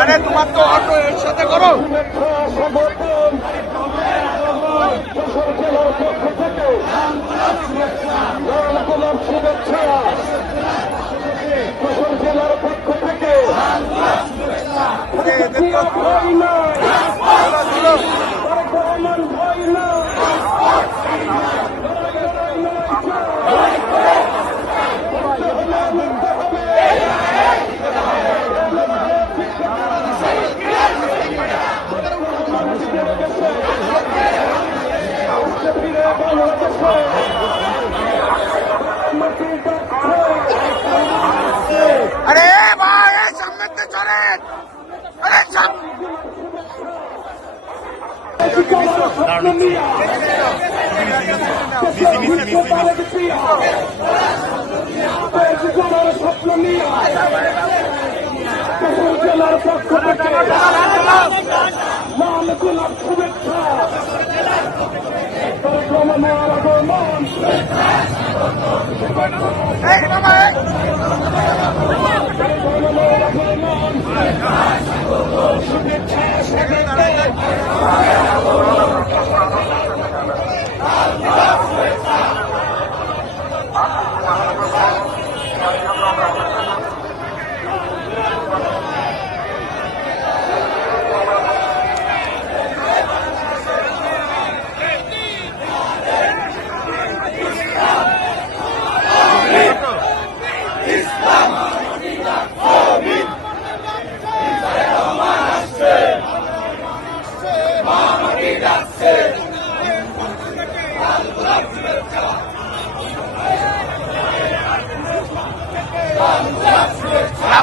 আরে তোমার তো অটো এর সাথে করো শুভেচ্ছা এই বাবা এই রামানা স্লোগান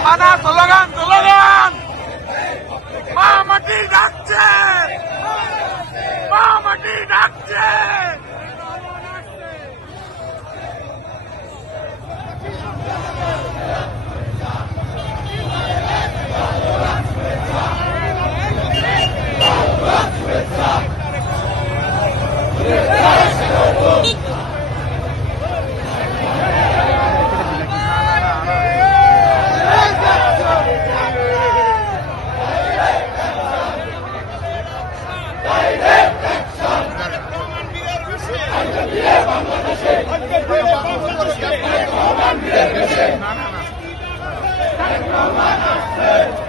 Anato, Thank